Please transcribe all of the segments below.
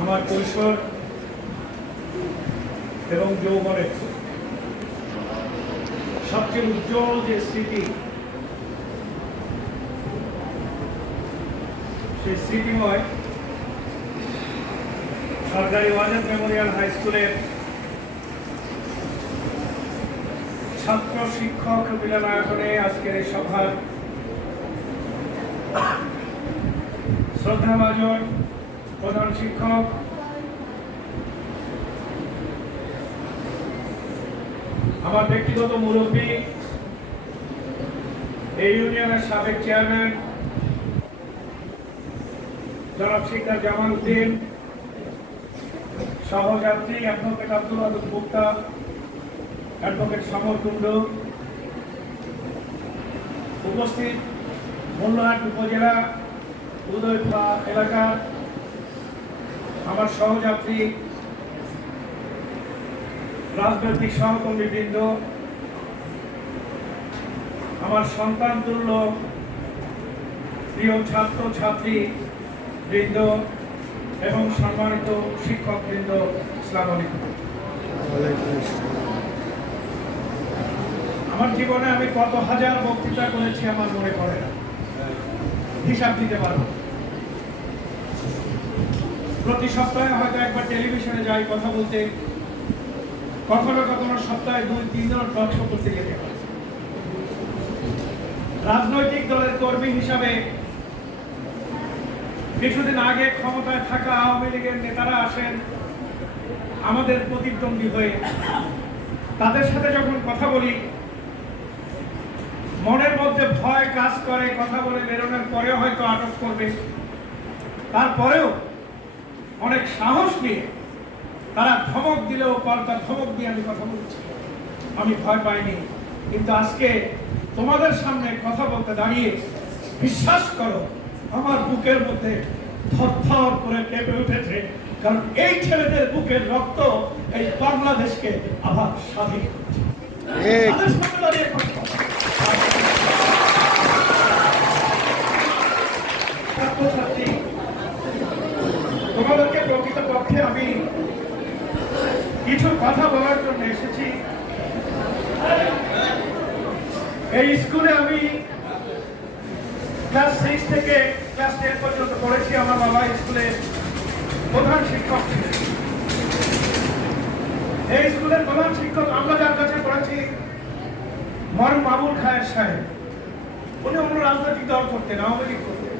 আমার কৈশোর এবং যৌবনের সবচেয়ে উজ্জ্বল যে স্মৃতি, সেই স্মৃতিময় সরকারি ওয়াজেদ মেমোরিয়াল হাই স্কুলের ছাত্র শিক্ষক মিলনায়তনে আজকের এই সভার শ্রদ্ধাভাজন প্রধান শিক্ষক, আমার ব্যক্তিগত মুরব্বী, এই ইউনিয়নের সাবেক চেয়ারম্যান জনাব শিকদার জামাল উদ্দিন, সহযাত্রী অ্যাডভোকেট আব্দুল আদম গুপ্তা, অ্যাডভোকেট সমর কুণ্ডু, উপস্থিত মোল্লাহাট উপজেলা উদয়পুরা এলাকার আমার সহযাত্রী, রাজনৈতিক সহকর্মীবৃন্দ, আমার সন্তান তুল্য প্রিয় ছাত্র ছাত্রী বৃন্দ এবং সম্মানিত শিক্ষক বৃন্দ, আসসালামু আলাইকুম। আমার জীবনে আমি কত হাজার বক্তৃতা করেছি আমার মনে পড়ে না, হিসাব দিতে পারবো। প্রতি সপ্তাহে হয়তো একবার টেলিভিশনে যাই কথা বলতে, কখনো কখনো সপ্তাহে 2-3 দিন টক শো করতে যেতে হয়। রাজনৈতিক দলের কর্মী হিসাবে কিছুদিন আগে ক্ষমতায় থাকা আওয়ামী লীগের নেতারা আসেন আমাদের প্রতিদ্বন্দ্বী হয়ে। তাদের সাথে যখন কথা বলি মনের মধ্যে ভয় কাজ করে, কথা বলে বেরোনোর পরেও হয়তো আটক করবে, তারপরেও অনেক সাহস নিয়ে তারা ধমক দিলেও পাল্টা ধমক দিয়ে আমি কথা বলছি, আমি ভয় পাইনি। কিন্তু আজকে তোমাদের সামনে কথা বলতে দাঁড়িয়ে বিশ্বাস করো আমার বুকের মধ্যে থরথর করে কেঁপে উঠেছে, কারণ এই ছেলেদের বুকের রক্ত এই বাংলাদেশকে আবার স্বাধীন করছে। তাদের সামনে দাঁড়িয়ে কথা বলো। ছাত্রছাত্রী, তোমাদেরকে প্রকৃতপক্ষে আমি কিছু কথা বলার জন্য এসেছি। এই স্কুলে আমি ক্লাস 6 থেকে ক্লাস 10 পর্যন্ত পড়েছি। আমার বাবা স্কুলে প্রধান শিক্ষক ছিলেন। এই স্কুলের প্রধান শিক্ষক আমরা যার কাছে পড়েছি মরহুম আবুল খায়ের সাহেব। উনি অন্য রাজনৈতিক দল করতেন, আওয়ামী লীগ করতেন,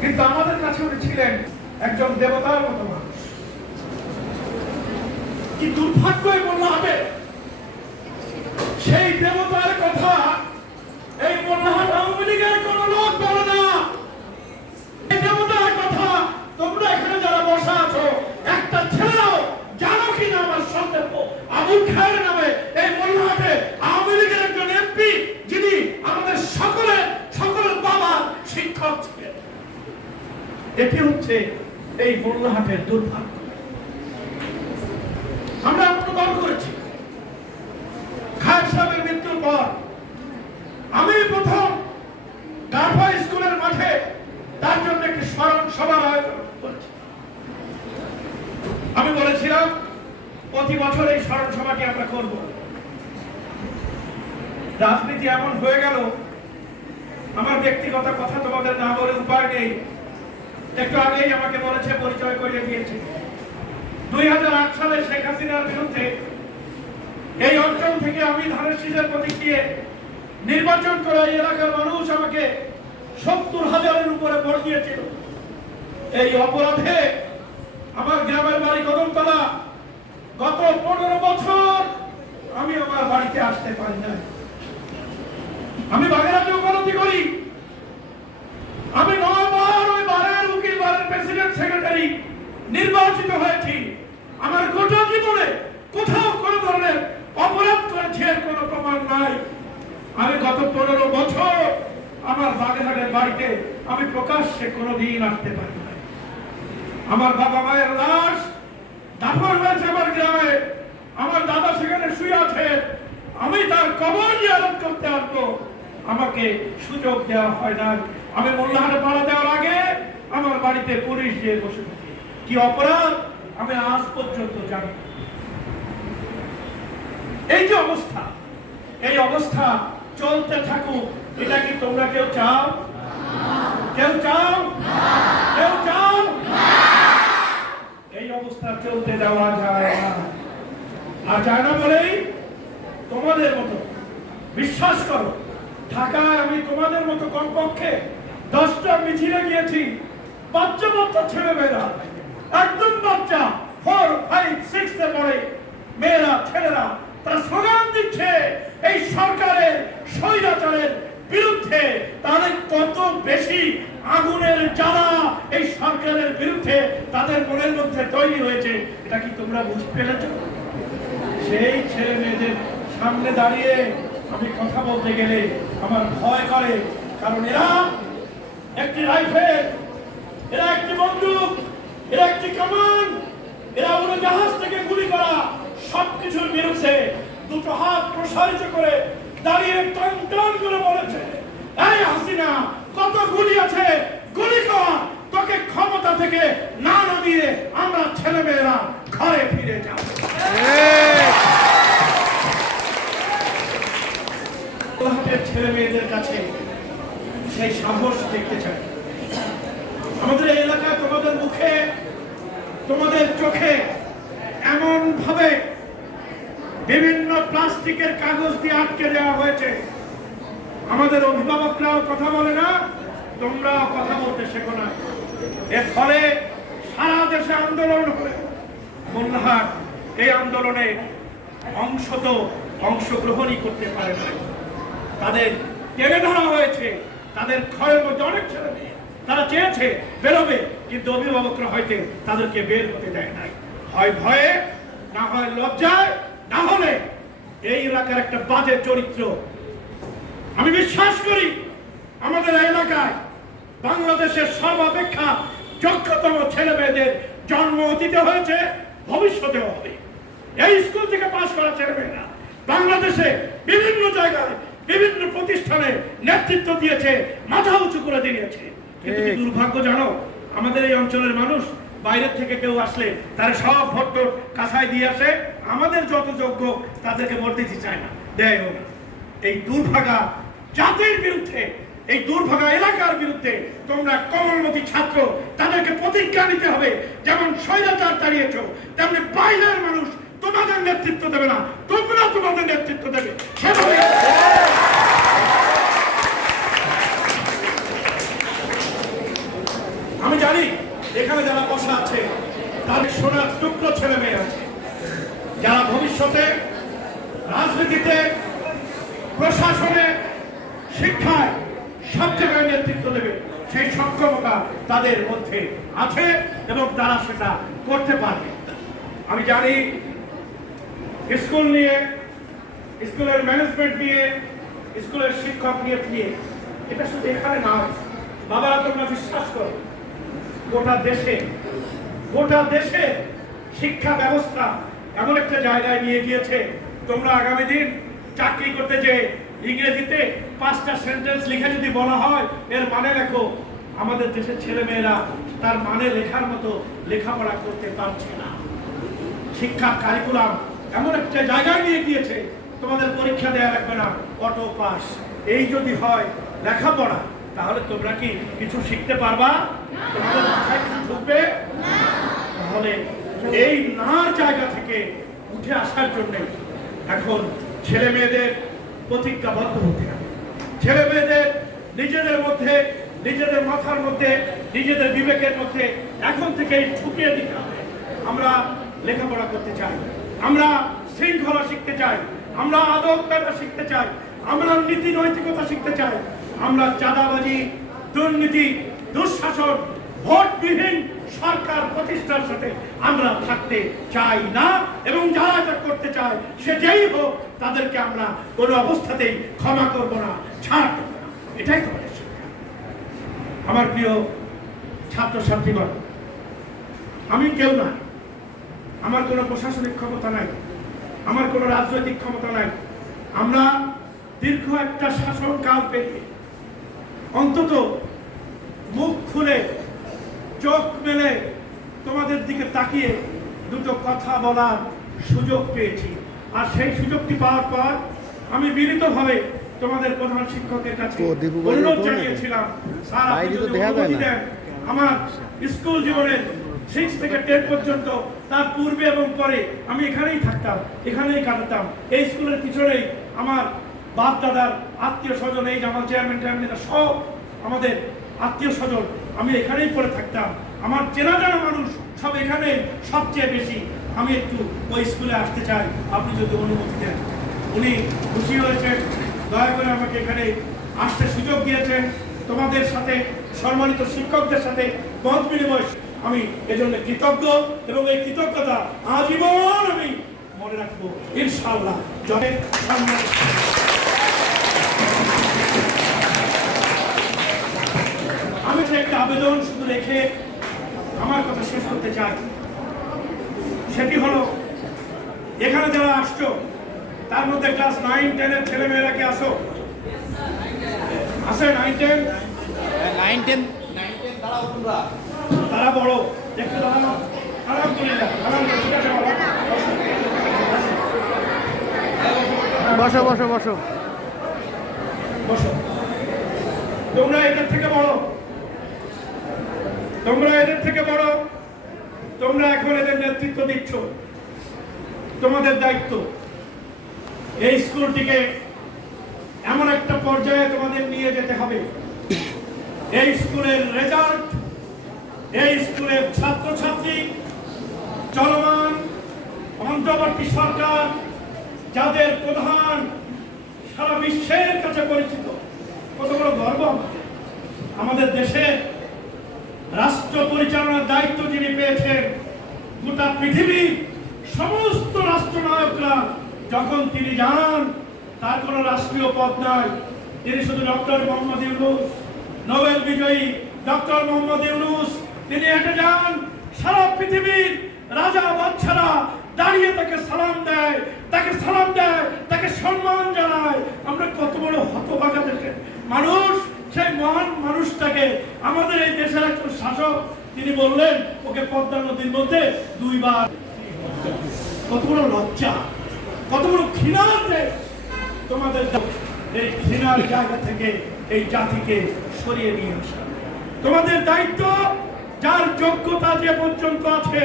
কিন্তু আমাদের কাছে উনি ছিলেন একজন দেবতার মতো মানুষ। কি দুর্ভাগ্যই বললে হবে, সেই দেবতার কথা এই মোল্লাহাট আওয়ামী লীগের কোন লোক বলে না। এই দেবতার কথা তোমরা এখানে যারা বসা আছো একটা ছেলেও জানো কিনা আমার সন্দেহ। আবুল খায়ের নামে এই মোল্লাহাটে আওয়ামী লীগের একজন এমপি, যিনি আমাদের সকলের বাবা শিক্ষক ছিলেন। এটি হচ্ছে এই মোল্লাহাটের দুর্ভাগ্য। আমরা আত্মদান করেছি। খায়ের সাহেবের মৃত্যুর পর আমি প্রথম গার্ভা স্কুলের মাঠে তার জন্য একটি স্মরণ সভার আয়োজন করেছি। আমি বলেছিলাম প্রতি বছর এই স্মরণ সভাটি আমরা করব। রাজনীতি এমন হয়ে গেল, আমার ব্যক্তিগত কথা তোমাদের না বলে উপায় নেই। একটু আগেই আমাকে বলেছে, পরিচয় করিয়ে দিয়েছে। 2008 সালে শেখ হাসিনার বিরুদ্ধে এই অঞ্চল থেকে আমি ধানের শীষের প্রতীক দিয়ে নির্বাচন করে এই এলাকার মানুষ আমাকে 70,000-এর উপরে ভোট দিয়েছিল। এই অপরাধে আমার গ্রামের বাড়ি কদমতলা, গত 15 বছর আমি আমার বাড়িতে আসতে পারি না। আমি বাগেরহাটে ওকালতি করি। আমি 9 বার ওই বারের উকিল, বারের প্রেসিডেন্ট সেক্রেটারি নির্বাচিত হয়েছি। আমার গোটা জীবনে কোথাও কোনো ধরনের অপরাধ করেছি এর কোনো প্রমাণ নাই। আমি গত 15 বছর আমার বাগেরহাটের বাড়িতে আমি প্রকাশ্যে কোনোদিন আসতে পারি না। আমার বাবা মায়ের লাশ দাফন হয়েছে আমার গ্রামে, আমার দাদা সেখানে শুয়ে আছে। আমি তার কবর জিয়ারত করতে আসবো, আমাকে সুযোগ দেওয়া হয় না। আমি মোল্লাহাটে পাড়া দেওয়ার আগে আমার বাড়িতে পুলিশ দিয়ে বসে থাকি। কি অপরাধ আমি আজ পর্যন্ত জানি না। এই যে অবস্থা, এই অবস্থা চলতে থাকুক, এটা কি তোমরা কেউ চাও? কেউ চাও? কেউ চাও? এই অবস্থা চলতে দেওয়া যায় না। আর যায় না বলেই তোমাদের মতো, বিশ্বাস করো, ঢাকায় আমি তোমাদের মতো কমপক্ষে 10টা মিছিলে গিয়েছি। বাচ্চা ছেলেমেয়েরা, একদম বাচ্চা, 4, 5, 6 এ পড়ে মেয়েরা, ছেলেরা, তারা স্লোগান দিচ্ছে এই সরকারের স্বৈরাচারের বিরুদ্ধে। তাদের কত বেশি আগুনের জ্বালা এই সরকারের বিরুদ্ধে তাদের মনের মধ্যে তৈরি হয়েছে, এটা কি তোমরা বুঝতে পেরেছো? সেই ছেলে মেয়েদের সামনে দাঁড়িয়ে আমি কথা বলতে গেলে আমার ভয় করে, কারণ এরা একটি রাইফেল, এরা একটি বন্দুক, এরা একটি কামান, এরা উড়োজাহাজ থেকে গুলি করা সবকিছুর বিরুদ্ধে দুটো হাত প্রসারিত করে দাঁড়িয়ে টান টান করে বলেছে, এই হাসিনা, কত গুলি আছে, গুলি কর, তোকে ক্ষমতা থেকে না নামিয়ে আমরা ছেলেমেয়েরা ঘরে ফিরে যাব। ছেলে মেয়েদের কাছে সেই সাহস দেখতে চাই। আমাদের এই এলাকায় তোমাদের মুখে, তোমাদের চোখে এমন ভাবে বিভিন্ন প্লাস্টিকের কাগজ দিয়ে আটকে দেওয়া হয়েছে, আমাদের অভিভাবকরাও কথা বলে না, তোমরাও কথা বলতে শেখো না। এর ফলে সারা দেশে আন্দোলন হলে মোল্লাহাট এই আন্দোলনে অংশগ্রহণই করতে পারে না। তাদের টেনে ধরা হয়েছে, তাদের ঘরের মধ্যে অনেক ছেলে মেয়ে, তারা চেয়েছে বেরোবে, কিন্তু অভিভাবকরা হয়তো তাদেরকে বের হতে দেয় নাই, হয় ভয়ে, না হয় লজ্জায়, না হলে এই এলাকার একটা বাজে চরিত্র। আমি বিশ্বাস করি আমাদের এলাকায় বাংলাদেশের সর্বাপেক্ষা যোগ্যতম ছেলে মেয়েদের জন্ম অতীতে হয়েছে, ভবিষ্যতেও হবে। এই স্কুল থেকে পাশ করা ছেলে মেয়েরা বাংলাদেশে বিভিন্ন জায়গায় বিভিন্ন প্রতিষ্ঠানে নেতৃত্ব দিয়েছে, মাথা উঁচু করে দিয়েছে। কিন্তু কি দুর্ভাগ্য জানো, আমাদের এই অঞ্চলের মানুষ বাইরের থেকে কেউ আসলে তারা সব ভোট কাছায় দিয়ে আসে, আমাদের যত যোগ্য তাদেরকে ভোট দিতে চায় না, দেয়ও না। এই দুর্ভাগা জাতির বিরুদ্ধে, এই দুর্ভাগা এলাকার বিরুদ্ধে তোমরা কমলমতি ছাত্র, তাদেরকে প্রতিজ্ঞা নিতে হবে, যেমন স্বৈরাচার তাড়িয়েছ তেমনি বাইরের মানুষ তোমাদের নেতৃত্ব দেবে না, তোমরা তোমাদের নেতৃত্ব দেবে। আমি জানি এখানে যারা বসা আছে তাদের সোনার টুকরো ছেলে মেয়ে আছে, যারা ভবিষ্যতে রাজনীতিতে, প্রশাসনে, শিক্ষায় সব জায়গায় নেতৃত্ব দেবে, সেই সক্ষমতা তাদের মধ্যে আছে এবং তারা সেটা করতে পারবে। আমি জানি স্কুল নিয়ে, স্কুলের ম্যানেজমেন্ট নিয়ে, স্কুলের শিক্ষক নিয়ে এটা শুধু এখানে নয় বাবারা, তোমরা বিশ্বাস করো, গোটা দেশে শিক্ষা ব্যবস্থা এমন একটা জায়গায় নিয়ে গিয়েছে, তোমরা আগামী দিন চাকরি করতে যে ইংরেজিতে 5টা সেন্টেন্স লিখে যদি বলা হয় এর মানে লেখো, আমাদের দেশের ছেলে মেয়েরা তার মানে লেখার মতো লেখাপড়া করতে পারছে না। শিক্ষা কারিকুলাম এমন একটা জায়গায় নিয়ে গিয়েছে, তোমাদের পরীক্ষা দেওয়া লাগবে না, অটো পাস। এই যদি হয় লেখাপড়া, তাহলে তোমরা কি কিছু শিখতে পারবা? তোমাদের মাথায় কিছু ঢুকবে? তাহলে এই নার জায়গা থেকে উঠে আসার জন্য এখন ছেলে মেয়েদের প্রতিজ্ঞাবদ্ধ হতে হবে। ছেলে মেয়েদের নিজেদের মধ্যে, নিজেদের মাথার মধ্যে, নিজেদের বিবেকের মধ্যে এখন থেকে ঢুকিয়ে দিতে হবে, আমরা লেখাপড়া করতে চাই, আমরা শৃঙ্খলা শিখতে চাই, আমরা আদব কায়দা শিখতে চাই, আমরা নীতি নৈতিকতা শিখতে চাই, আমরা চাঁদাবাজি, দুর্নীতি, দুঃশাসন, ভোটবিহীন সরকার প্রতিষ্ঠার সাথে আমরা থাকতে চাই না, এবং যারা এটা করতে চায় সে যেই হোক তাদেরকে আমরা কোনো অবস্থাতেই ক্ষমা করব না, ছাড় দেব না। এটাই তোমাদের শিক্ষা। আমার প্রিয় ছাত্রছাত্রীগণ, আমি কেউ না, আমার কোনো প্রশাসনিক ক্ষমতা নাই, আমার কোনো রাজনৈতিক ক্ষমতা নাই, আমরা দীর্ঘ একটা শাসনকাল পেরিয়ে অন্তত মুখ খুলে চোখ মেলে তোমাদের দিকে তাকিয়ে দুটো কথা বলার সুযোগ পেয়েছি। আর সেই সুযোগটি পাওয়ার পর আমি বিনীতভাবে তোমাদের প্রধান শিক্ষকের কাছে অনুরোধ জানিয়েছিলাম, স্যার আপনি যদি অনুমতি দেন আমার স্কুল জীবনের 6 থেকে 10 পর্যন্ত, তার পূর্বে এবং পরে আমি এখানেই থাকতাম, এখানেই কাটাতাম। এই স্কুলের পিছনেই আমার বাপ দাদার আত্মীয় স্বজন, এই আমার চেয়ারম্যান সব আমাদের আত্মীয় স্বজন, আমি এখানেই পড়ে থাকতাম। আমার চেনা জানা মানুষ সব এখানে সবচেয়ে বেশি। আমি একটু ওই স্কুলে আসতে চাই, আপনি যদি অনুমতি দেন। উনি খুশি হয়েছেন, দয়া করে আমাকে এখানে আসতে সুযোগ দিয়েছেন। তোমাদের সাথে, সম্মানিত শিক্ষকদের সাথে মত বিনিময় আমি এজন্য কৃতজ্ঞ, এবং এই কৃতজ্ঞতা আজীবন আমি মনে রাখবো ইনশাআল্লাহ। আমি একটা আবেদন শুধু রেখে আমার কথা শেষ করতে চাই। সেটি হলো, এখানে যারা আসছো তার মধ্যে ক্লাস 9-10 এর ছেলে মেয়েরা কি আসো? আছে 9-10? তারা বড় একটু দাঁড়ানো। আলহামদুলিল্লাহ, বসো বসো বসো বসো। তোমরা এদের থেকে বড়, তোমরা এখন এদের নেতৃত্ব দিচ্ছ। তোমাদের দায়িত্ব এই স্কুলটিকে এমন একটা পর্যায়ে তোমাদের নিয়ে যেতে হবে, এই স্কুলের রেজাল্ট, এই স্কুলের ছাত্রছাত্রী, চলমান অন্তর্বর্তী সরকার যাদের প্রধান সারা বিশ্বের কাছে পরিচিত, কত বড় গর্ব আমাদের দেশের রাষ্ট্র পরিচালনার দায়িত্ব যিনি পেয়েছেন। গোটা পৃথিবীর সমস্ত রাষ্ট্রনায়করা যখন তিনি যান, তার কোনো রাষ্ট্রীয় পদ নাই, তিনি শুধু ডক্টর মোহাম্মদ ইউনূস, নোবেল বিজয়ী ডক্টর মোহাম্মদ ইউনূস, তিনি হেঁটে যান, সারা পৃথিবীর রাজা বাদশারা দাঁড়িয়ে তাকে সালাম দেয়, তাকে সম্মান জানায়। আমরা কত বড় হতভাগা দেশের মানুষ। সেই মহান মানুষটাকে আমাদের এই দেশের একজন শাসক তিনি বললেন ওকে পদ্মা নদীর মধ্যে 2 বার। কত বড় লজ্জা, কত বড় ঘৃণার দেশ তোমাদের। এই ঘৃণার জায়গা থেকে এই জাতিকে সরিয়ে নিয়ে আসা তোমাদের দায়িত্ব। যার যোগ্যতা যে পর্যন্ত আছে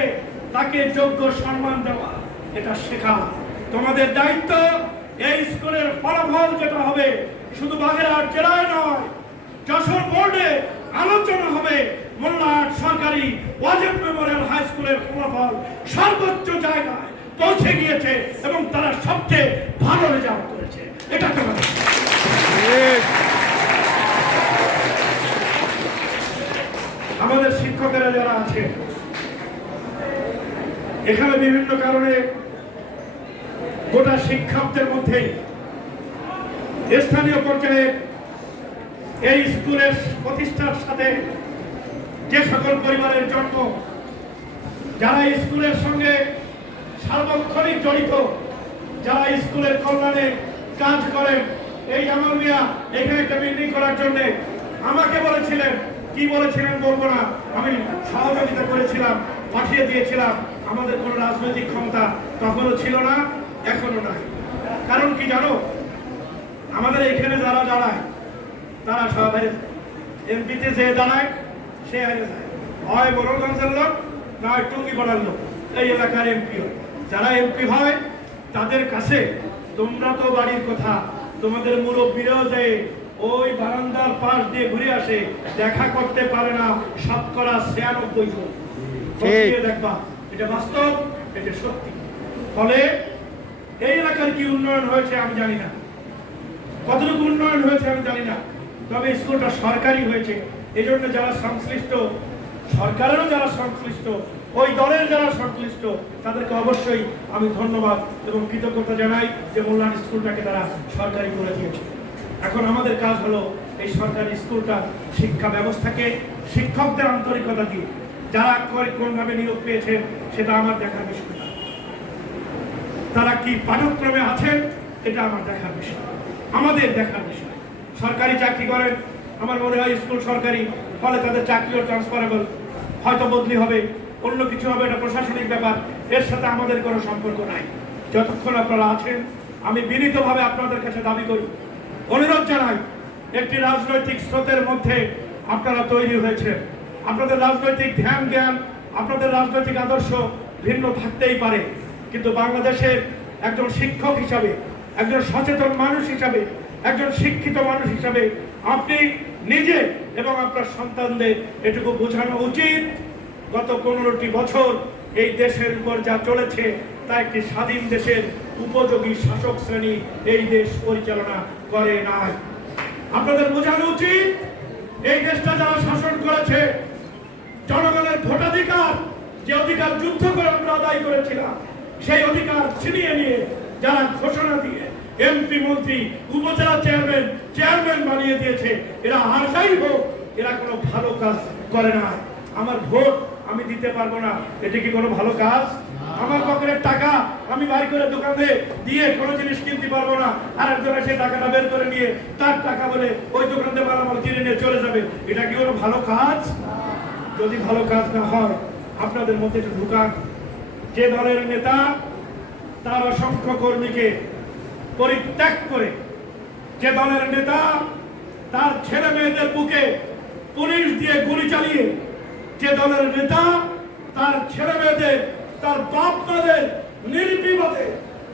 তাকে যোগ্য সম্মান দেওয়া, এটা শেখা তোমাদের দায়িত্ব। এই স্কুলের ফলাফল যেটা হবে শুধু বাগেরহাট জেলায় নয়, যশোর বোর্ডে আলোচনা হবে। মোল্লাহাট সরকারি ওয়াজেদ মেমোরিয়াল হাই স্কুলের ফলাফল সর্বোচ্চ জায়গায় পৌঁছে গিয়েছে এবং তারা সবচেয়ে ভালো রেজাল্ট করেছে। এটা তোমাদের আমাদের শিক্ষকেরা যারা আছে এখানে বিভিন্ন কারণে গোটা শিক্ষকদের মধ্যে স্থানীয় পর্যায়ে এই স্কুলের প্রতিষ্ঠার সাথে যে সকল পরিবারের জন্ম, যারা স্কুলের সঙ্গে সার্বক্ষণিক জড়িত, যারা স্কুলের কল্যাণে কাজ করেন। এই জামাল মিয়া এখানে একটা বিল্ডিং করার জন্য আমাকে বলেছিলেন, কি বলেছিলেন বলবো না, আমি সহযোগিতা করেছিলাম, পাঠিয়ে দিয়েছিলাম। আমাদের কোনো রাজনৈতিক ক্ষমতা তখনও ছিল না, এখনো নাই। কারণ কি জানো, আমাদের এখানে যারা দাঁড়ায় তারা সব এমপিতে যে দাঁড়ায় সে হারে যায়, হয় বড়গঞ্জের লোক নয় টুঙ্গিপাড়ার লোক, এই এলাকার এমপি হয়। যারা এমপি হয় তাদের কাছে তোমরা তো বাড়ির কথা, তোমাদের মুরব্বীরাও যায় ওই বারান্দার পাশ দিয়ে ঘুরে আসে, দেখা করতে পারে না 96% জন। দেখবা এটা বাস্তব, এটা সত্যি। ফলে এই এলাকার কি উন্নয়ন হয়েছে আমি জানি না, কতটুকু উন্নয়ন হয়েছে আমি জানি না, তবে স্কুলটা সরকারি হয়েছে। এই জন্য যারা সংশ্লিষ্ট, সরকারেরও যারা সংশ্লিষ্ট, ওই দলের যারা সংশ্লিষ্ট, তাদেরকে অবশ্যই আমি ধন্যবাদ এবং কৃতজ্ঞতা জানাই যে মোল্লাহাট স্কুলটাকে তারা সরকারি করে দিয়েছে। এখন আমাদের কাজ হলো এই সরকারি স্কুলটা শিক্ষা ব্যবস্থাকে শিক্ষকদের আন্তরিকতা দিয়ে যারা কোনভাবে নিয়োগ পেয়েছেন সেটা আমার দেখার বিষয় না। তারা কি পাঠ্যক্রমে আছেন এটা আমার দেখার বিষয়, আমাদের দেখার বিষয়। সরকারি চাকরি করেন, আমার মনে হয় স্কুল সরকারি, ফলে তাদের চাকরিও ট্রান্সফারেবল, হয়তো বদলি হবে, অন্য কিছু হবে, এটা প্রশাসনিক ব্যাপার, এর সাথে আমাদের কোনো সম্পর্ক নাই। যতক্ষণ আপনারা আছেন, আমি বিনীতভাবে আপনাদের কাছে দাবি করি, অনুরোধ জানাই, একটি রাজনৈতিক স্রোতের মধ্যে আপনারা তৈরি হয়েছে। আপনাদের রাজনৈতিক ধ্যান জ্ঞান, আপনাদের রাজনৈতিক আদর্শ ভিন্ন থাকতেই পারে, কিন্তু বাংলাদেশের একজন শিক্ষক হিসাবে, একজন সচেতন মানুষ হিসাবে, একজন শিক্ষিত মানুষ হিসাবে আপনি নিজে এবং আপনার সন্তানদের এটুকু বোঝানো উচিত, গত 15টি বছর এই দেশের উপর যা চলেছে তা একটি স্বাধীন দেশের উপযোগী শাসক শ্রেণী এই দেশ পরিচালনা করে নাই। আপনাদের বোঝানো উচিত, এই দেশটা যারা শাসন করেছে, জনগণের ভোটাধিকার, যে অধিকার যুদ্ধ করে আমরা আদায় করেছিলাম, সেই অধিকার ছিনিয়ে নিয়ে যারা ঘোষণা দিয়ে এমপি, মন্ত্রী, উপজেলা চেয়ারম্যান বানিয়ে দিয়েছে, এরা আর যাই হোক, এরা কোনো ভালো কাজ করে না। আমার ভোট আমি দিতে পারবো না, এটা কি কোনো ভালো কাজ? আমার পকেটের টাকা আমি বাড়ি করে দোকানে দিয়ে কোনো জিনিস কিনতে পারবো না, আর একজন এসে টাকাটা বের করে নিয়ে তার টাকা বলে ওই দোকানতে মালামাল কিনে নিয়ে চলে যাবে, এটা কি কোনো ভালো কাজ? যদি ভালো কাজ না হয়, আপনাদের মধ্যে একটু ঢুকান। যে দলের নেতা তার অসংখ্য কর্মীকে পরিত্যাগ করে, যে দলের নেতা তার ছেলে মেয়েদের বুকে পুলিশ দিয়ে গুলি চালিয়ে, যে দলের নেতা তার ছেলে মেয়েদের, তার বাপ মাদের নির্বিবাদে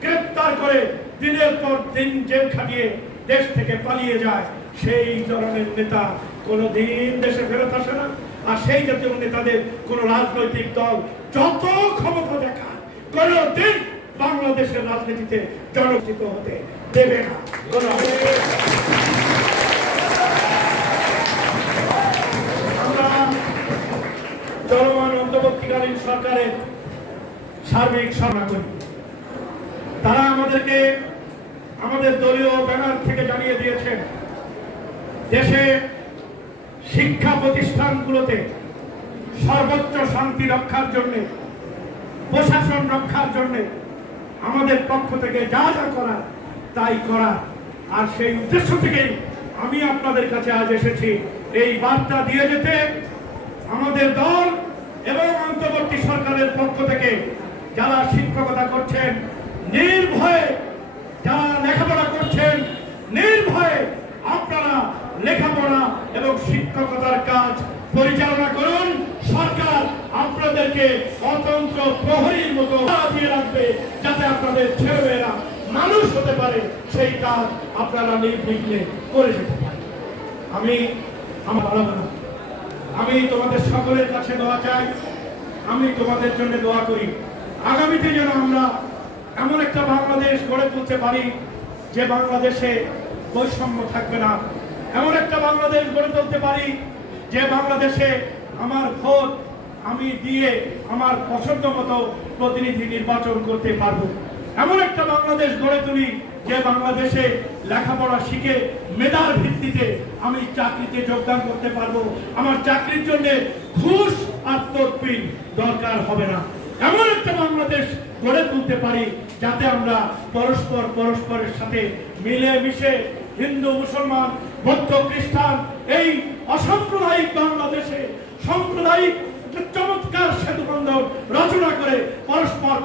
গ্রেপ্তার করে দিনের পর দিন জেল খাটিয়ে দেশ থেকে পালিয়ে যায়, সেই ধরনের নেতা কোনোদিন দেশে ফেরত আসে না। আর সেই জাতীয় নেতাদের কোন রাজনৈতিক দল যত ক্ষমতা দেখায়, কোনোদিন বাংলাদেশের রাজনীতিতে জনপ্রিয় হতে দেবে না। আমরা চলমান অন্তর্বর্তীকালীন সরকারের সার্বিক সভা করি। তারা আমাদেরকে আমাদের দলীয় ব্যানার থেকে জানিয়ে দিয়েছেন, দেশে শিক্ষা প্রতিষ্ঠানগুলোতে সর্বোচ্চ শান্তি রক্ষার জন্য, প্রশাসন রক্ষার জন্য আমাদের পক্ষ থেকে যা যা করার তাই করা। আর সেই উদ্দেশ্য থেকেই আমি আপনাদের কাছে আজ এসেছি, এই বার্তা দিয়ে যেতে আমাদের দল এবং অন্তর্বর্তী সরকারের পক্ষ থেকে যারা শিক্ষকতা করছেন নির্ভয়ে, যারা লেখাপড়া করছেন নির্ভয়ে, আপনারা লেখাপড়া এবং শিক্ষকতার কাজ পরিচালনা করুন। সরকার আপনাদেরকে স্বতন্ত্র প্রহরীর মতো দিয়ে রাখবে, যাতে আপনাদের ছেলেমেয়েরা মানুষ হতে পারে, সেই কাজ আপনারা নির্বিঘ্নে করে যেতে পারেন। আমি তোমাদের সকলের কাছে দোয়া চাই, আমি তোমাদের জন্য দোয়া করি, আগামীতে যেন আমরা এমন একটা বাংলাদেশ গড়ে তুলতে পারি যে বাংলাদেশে বৈষম্য থাকবে না, এমন একটা বাংলাদেশ গড়ে তুলতে পারি যে বাংলাদেশে আমার ভোট আমি দিয়ে আমার পছন্দ মতো প্রতিনিধি নির্বাচন করতে পারবো, এমন একটা বাংলাদেশ গড়ে তুলি যে বাংলাদেশে লেখাপড়া শিখে মেধার ভিত্তিতে আমি চাকরিতে যোগদান করতে পারবো, আমার চাকরির জন্য ঘুষ আর তদবির দরকার হবে না, এমন একটা বাংলাদেশ গড়ে তুলতে পারি যাতে আমরা পরস্পরের সাথে মিলে মিশে হিন্দু, মুসলমান, বৌদ্ধ, খ্রিস্টান এই অসাম্প্রদায়িক বাংলাদেশে সাম্প্রদায়িক চমৎকার সেতু বন্ধন রচনা করে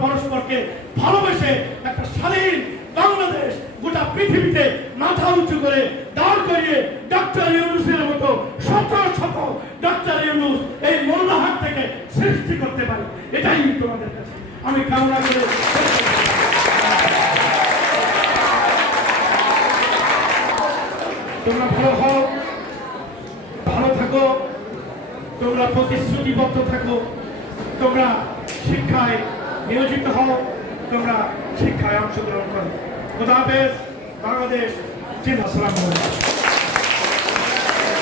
পরস্পরকে ভালোবেসে একটা স্বাধীন বাংলাদেশ গোটা পৃথিবীতে মাথা উঁচু করে দাঁড় করিয়ে ডক্টর ইউনূসের মতো শত শত ডক্টর ইউনূস এই মোল্লাহাট থেকে সৃষ্টি করতে পারি, এটাই তোমাদের কাছে আমি কামনা করে। তোমরা ভালো হও, ভালো থাকো, তোমরা প্রতিশ্রুতিবদ্ধ থাকো, তোমরা শিক্ষায় নিয়োজিত হও, তোমরা শিক্ষায় অংশগ্রহণ করো। খোদা হাফেজ। বাংলাদেশ জিন্দাবাদ। আসসালামু আলাইকুম।